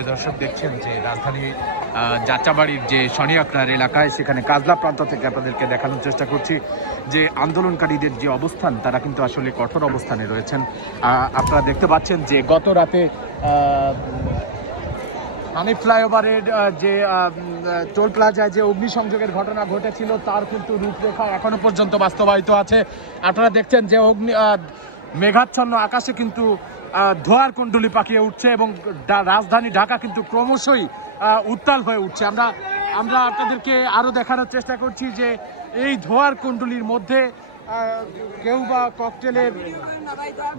প্রিয় দর্শক, দেখছেন যে রাজধানী যাত্রাবাড়ির যে শনিয়াকড়ার এলাকায়, সেখানে কাজলা প্রান্ত থেকে আপনাদেরকে দেখানোর চেষ্টা করছি যে আন্দোলনকারীদের যে অবস্থান, তারা কিন্তু আসলে কঠোর অবস্থানে রয়েছেন। আপনারা দেখতে পাচ্ছেন যে গত রাতে হানিফ ফ্লাইওভারের যে টোল প্লাজায় যে অগ্নিসংযোগের ঘটনা ঘটেছিল, তার কিন্তু রূপরেখা এখনো পর্যন্ত বাস্তবায়িত আছে। আপনারা দেখছেন যে মেঘাচ্ছন্ন আকাশে কিন্তু ধোঁয়ার কুণ্ডলী পাকিয়ে উঠছে এবং রাজধানী ঢাকা কিন্তু ক্রমশই উত্তাল হয়ে উঠছে। আমরা আপনাদেরকে আরও দেখানোর চেষ্টা করছি যে এই ধোঁয়ার কুণ্ডলীর মধ্যে কেউ বা ককটেলের